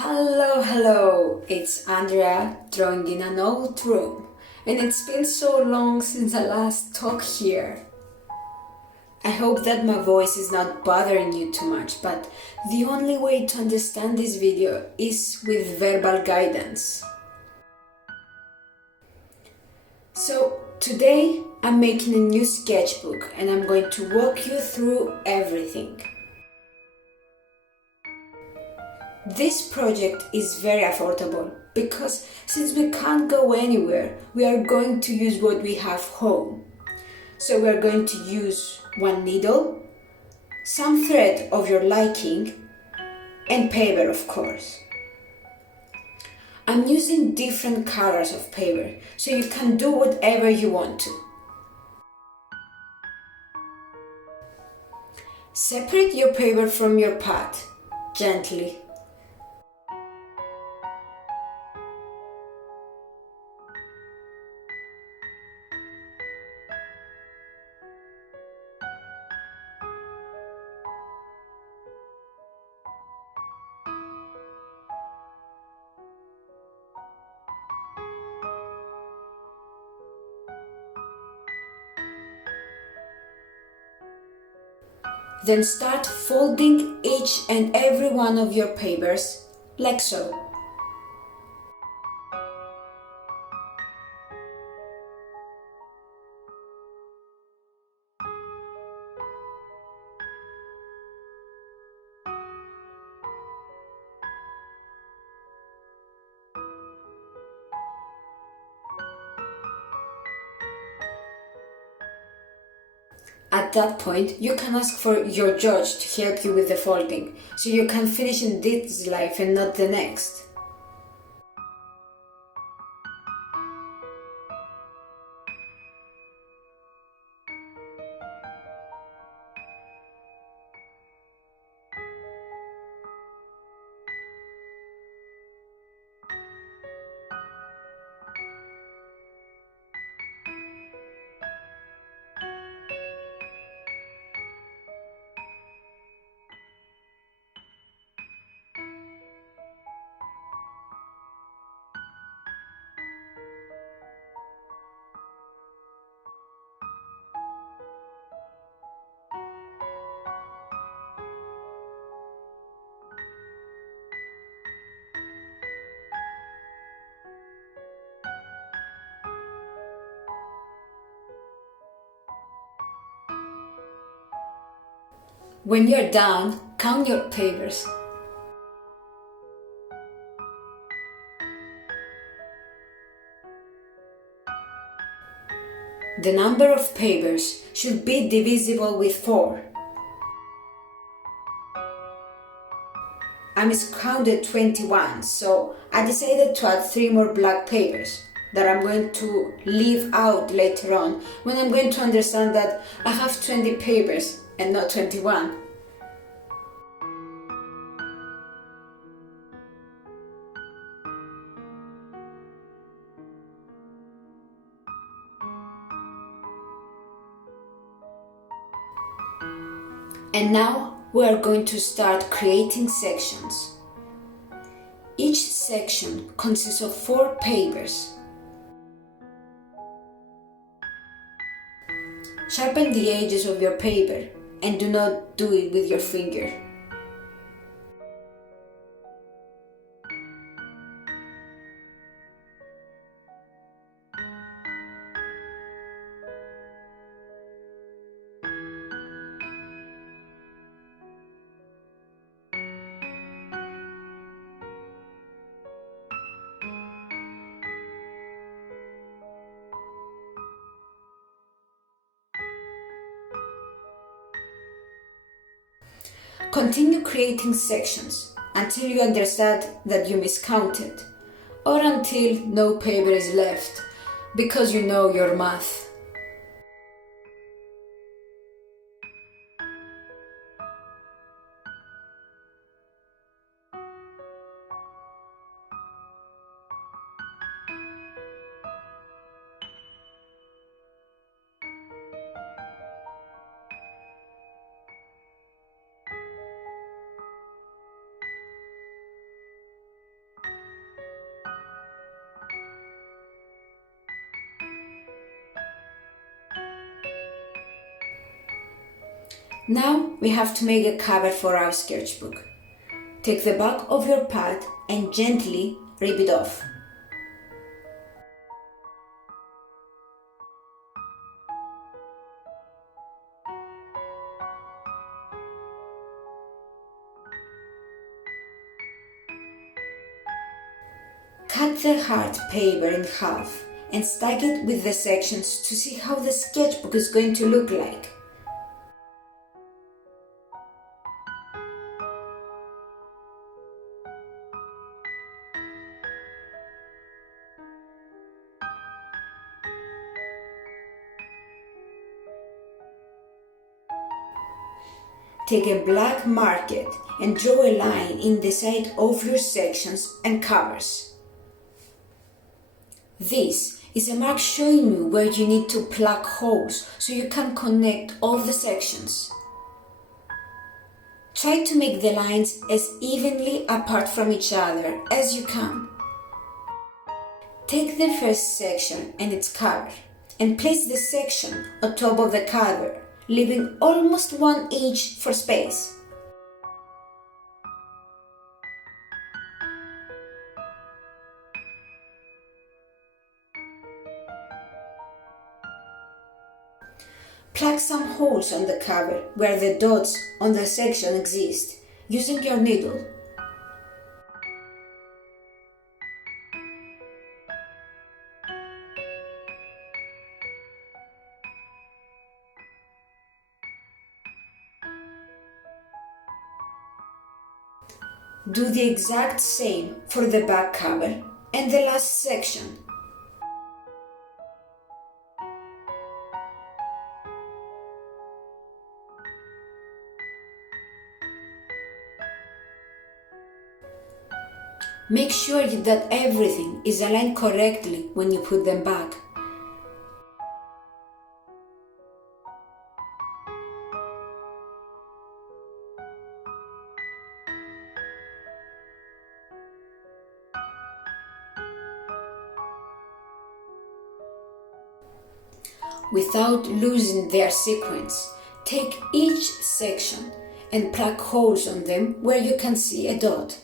Hello, it's Andrea drawing in an old room, and it's been so long since I last talked here. I hope that my voice is not bothering you too much, but the only way to understand this video is with verbal guidance. So today I'm making a new sketchbook and I'm going to walk you through everything. This project is very affordable because since we can't go anywhere, we are going to use what we have home. So we are going to use one needle, some thread of your liking, and paper, of course. I'm using different colors of paper, so you can do whatever you want to. Separate your paper from your pot, gently. Then start folding each and every one of your papers, like so. At that point, you can ask for your judge to help you with the folding, so you can finish in this life and not the next. When you're done, count your papers. The number of papers should be divisible with 4. I miscounted 21, so I decided to add 3 more black papers that I'm going to leave out later on when I'm going to understand that I have 20 papers and not 21. And now we are going to start creating sections. Each section consists of 4 papers. Sharpen the edges of your paper and do not do it with your finger. Continue creating sections until you understand that you miscounted, or until no paper is left, because you know your math. Now we have to make a cover for our sketchbook. Take the back of your pad and gently rip it off. Cut the hard paper in half and stack it with the sections to see how the sketchbook is going to look like. Take a black marker and draw a line in the side of your sections and covers. This is a mark showing you where you need to plug holes so you can connect all the sections. Try to make the lines as evenly apart from each other as you can. Take the first section and its cover and place the section on top of the cover, leaving almost 1 inch for space. Plug some holes on the cover where the dots on the section exist, using your needle. Do the exact same for the back cover and the last section. Make sure that everything is aligned correctly when you put them back. Without losing their sequence, take each section and plug holes on them where you can see a dot.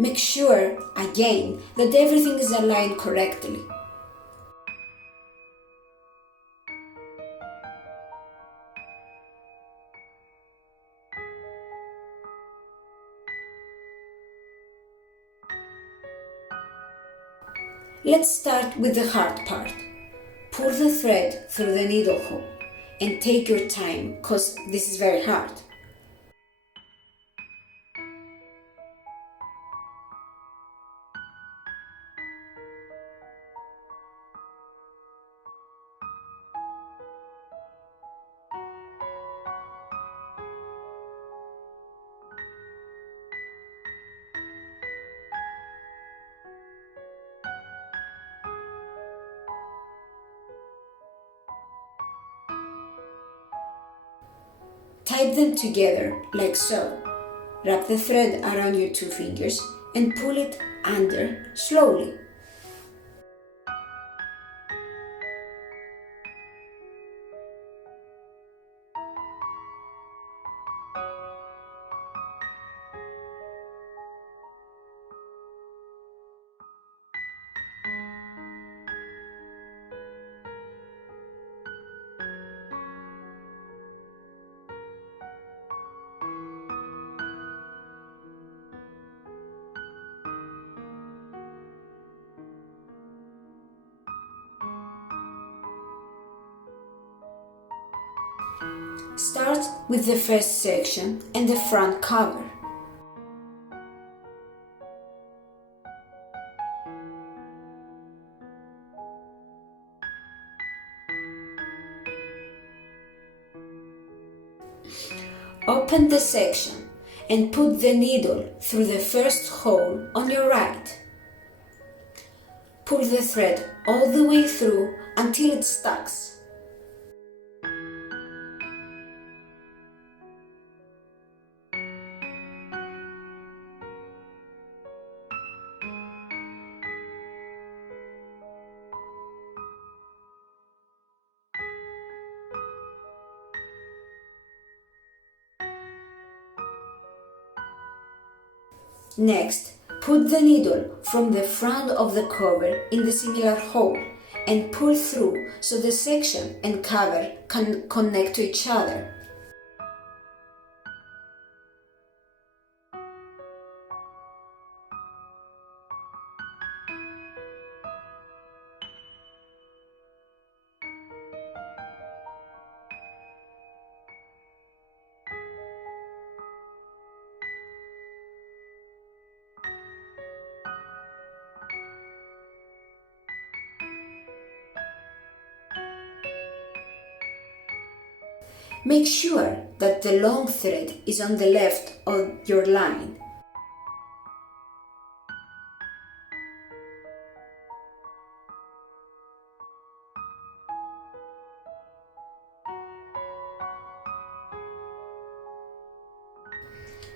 Make sure, again, that everything is aligned correctly. Let's start with the hard part. Pull the thread through the needle hole and take your time, because this is very hard. Tie them together like so. Wrap the thread around your 2 fingers and pull it under slowly. Start with the first section and the front cover. Open the section and put the needle through the first hole on your right. Pull the thread all the way through until it stucks. Next, put the needle from the front of the cover in the similar hole and pull through so the section and cover can connect to each other. Make sure that the long thread is on the left of your line.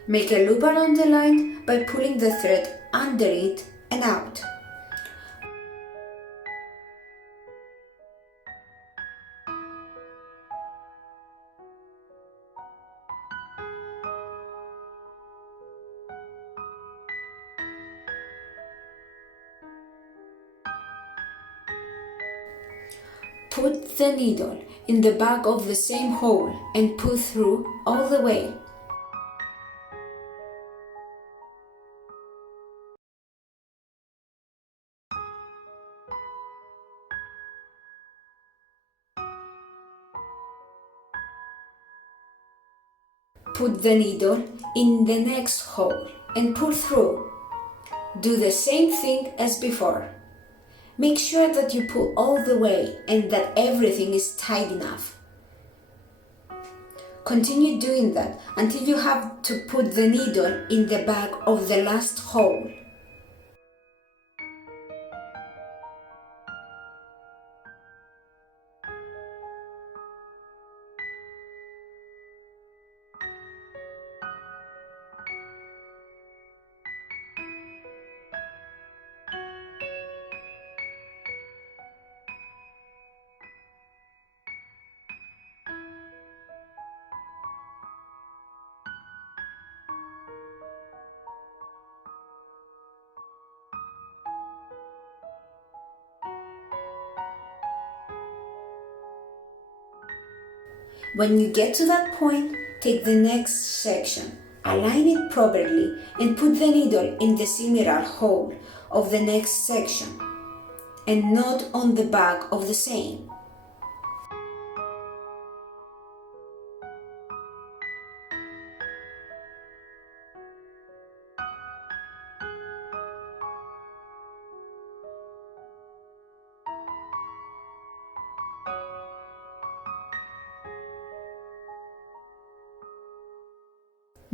Make a loop around the line by pulling the thread under it and out. Put the needle in the back of the same hole and pull through all the way. Put the needle in the next hole and pull through. Do the same thing as before. Make sure that you pull all the way and that everything is tight enough. Continue doing that until you have to put the needle in the back of the last hole. When you get to that point, take the next section, align it properly, and put the needle in the similar hole of the next section, and not on the back of the same.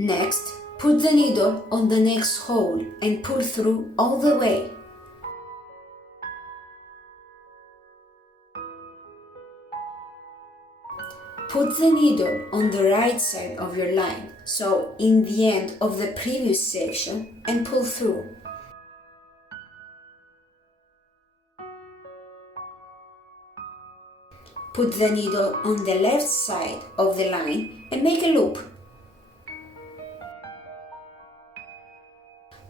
Next, put the needle on the next hole and pull through all the way. Put the needle on the right side of your line, so in the end of the previous section, and pull through. Put the needle on the left side of the line and make a loop.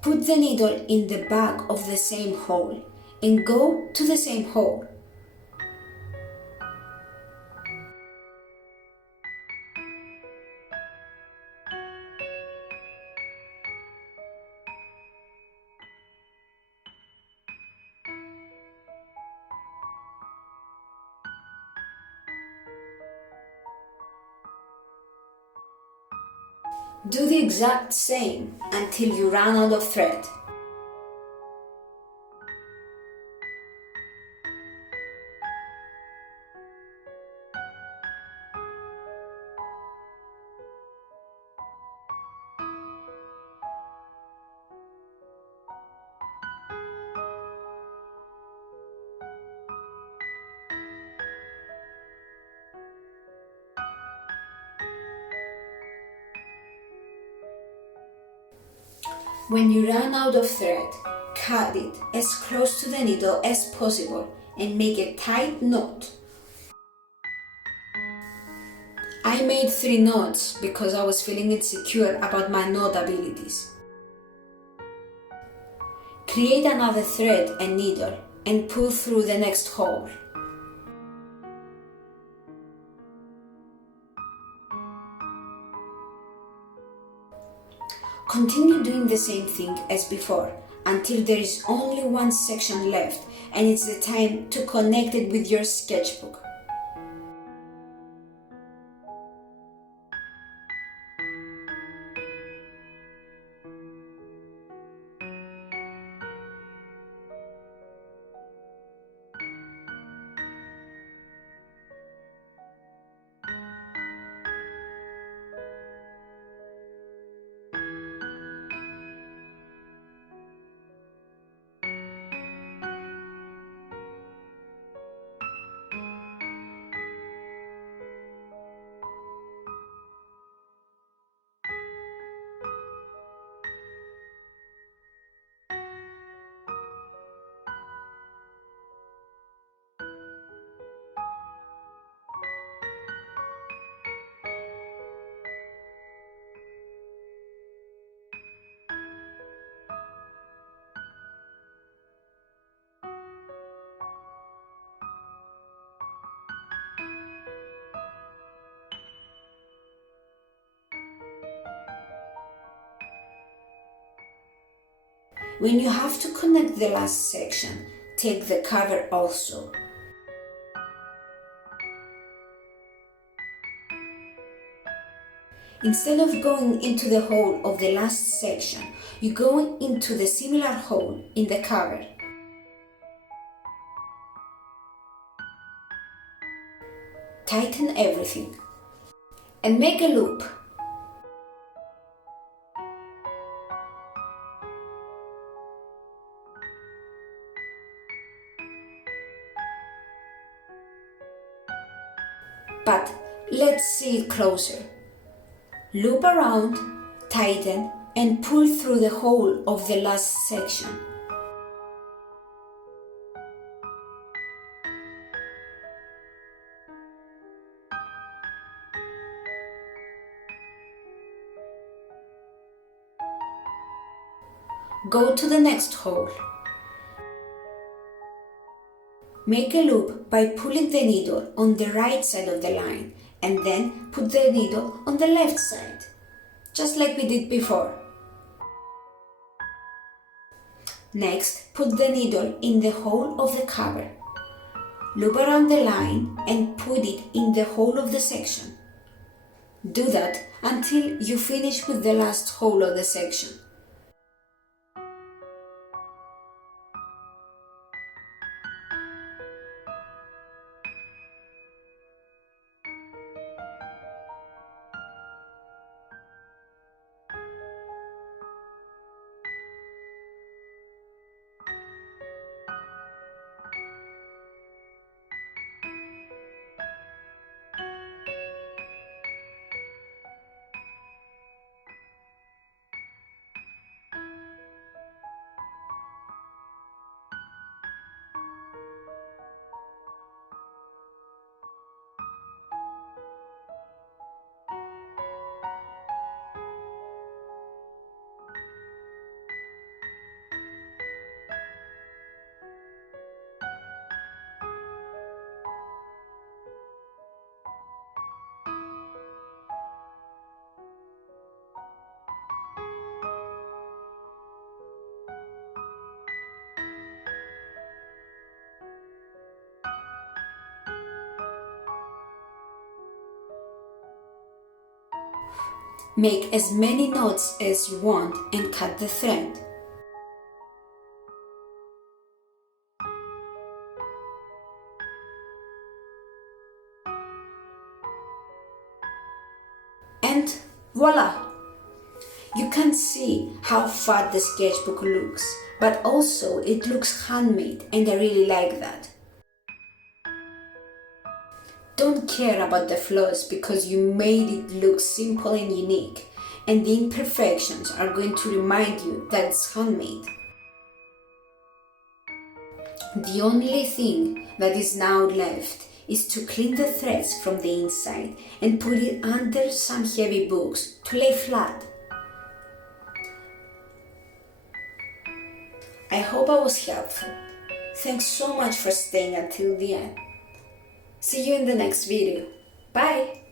Put the needle in the back of the same hole and go to the same hole. Do the exact same until you run out of thread. When you run out of thread, cut it as close to the needle as possible and make a tight knot. I made 3 knots because I was feeling insecure about my knot abilities. Create another thread and needle and pull through the next hole. Continue doing the same thing as before until there is only one section left and it's the time to connect it with your sketchbook. When you have to connect the last section, take the cover also. Instead of going into the hole of the last section, you go into the similar hole in the cover. Tighten everything and make a loop. But let's see it closer. Loop around, tighten, and pull through the hole of the last section. Go to the next hole. Make a loop by pulling the needle on the right side of the line and then put the needle on the left side, just like we did before. Next, put the needle in the hole of the cover. Loop around the line and put it in the hole of the section. Do that until you finish with the last hole of the section. Make as many knots as you want and cut the thread. And voila! You can see how fat the sketchbook looks, but also it looks handmade and I really like that. Don't care about the flaws because you made it look simple and unique, and the imperfections are going to remind you that it's handmade. The only thing that is now left is to clean the threads from the inside and put it under some heavy books to lay flat. I hope I was helpful. Thanks so much for staying until the end. See you in the next video. Bye!